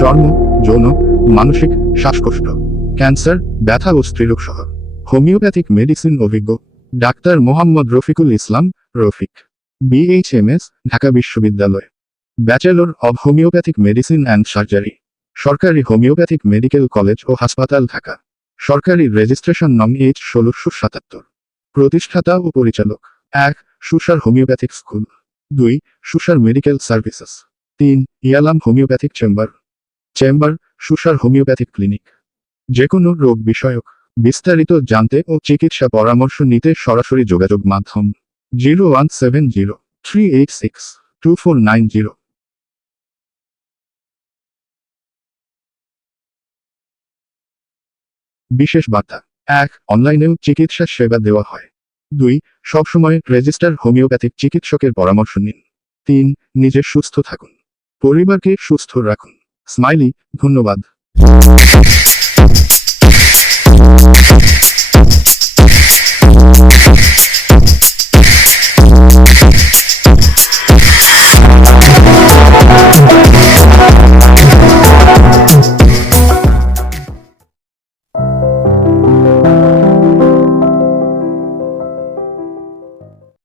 চর্ম, যৌন, মানসিক, শ্বাসকষ্ট, ক্যান্সার, ব্যথা ও স্ত্রীরোগ সহ হোমিওপ্যাথিক মেডিসিন অভিজ্ঞ ডাক্তার মোহাম্মদ রফিকুল ইসলাম, রফিক, BHMS, ঢাকা বিশ্ববিদ্যালয়, bachelor of homeopathic medicine and surgery, সরকারি হোমিওপ্যাথিক মেডিকেল কলেজ ও হাসপাতাল ঢাকা, সরকারি রেজিস্ট্রেশন নং H1677, প্রতিষ্ঠাতা ও পরিচালক 1. সুসার homeopathic school, 2. সুসার medical services, 3. ইয়ালাম homeopathic chamber, সুসার homeopathic clinic. যে কোনো রোগ বিষয়ক বিস্তারিত জানতে ও চিকিৎসা পরামর্শ নিতে সরাসরি যোগাযোগ মাধ্যম 01703862490। বিশেষ বার্তা 1. অনলাইনেও চিকিৎসা সেবা দেওয়া হয়। 2. সবসময় রেজিস্টার হোমিওপ্যাথিক চিকিৎসকের পরামর্শ নিন। 3. নিজে সুস্থ থাকুন, পরিবারকে সুস্থ রাখুন। স্মাইলি, ধন্যবাদ।